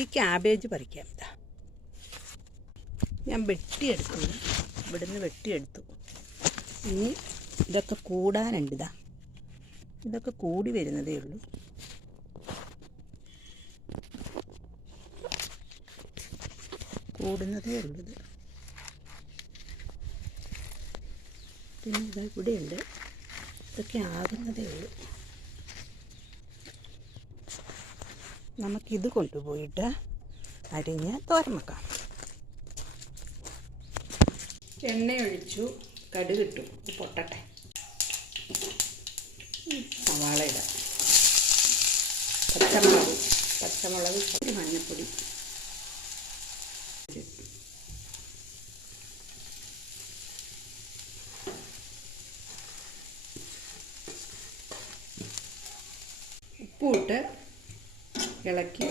ഈ ക്യാബേജ് പറിക്കാം. ഇതാ ഞാൻ വെട്ടിയെടുത്തു, ഇവിടുന്ന് വെട്ടിയെടുത്തു. ഇനി ഇതൊക്കെ കൂടാനുണ്ട്. ഇതൊക്കെ കൂടി വരുന്നതേ ഉള്ളൂ. കൂടുന്നതേ ഉള്ളൂ ഇത്. പിന്നെ ഇതാ ഇവിടെയുണ്ട്. ഇതൊക്കെ ആകുന്നതേ ഉള്ളൂ. നമുക്കിത് കൊണ്ടുപോയിട്ട് അരിഞ്ഞ് തോരൻ വെക്കാം. എണ്ണ ഒഴിച്ചു, കടുകിട്ടു, പൊട്ടട്ടെ. സവാള ഇടാം, പച്ചമുളക്, മഞ്ഞൾപ്പൊടി, ഉപ്പുമിട്ട് ഇളക്കി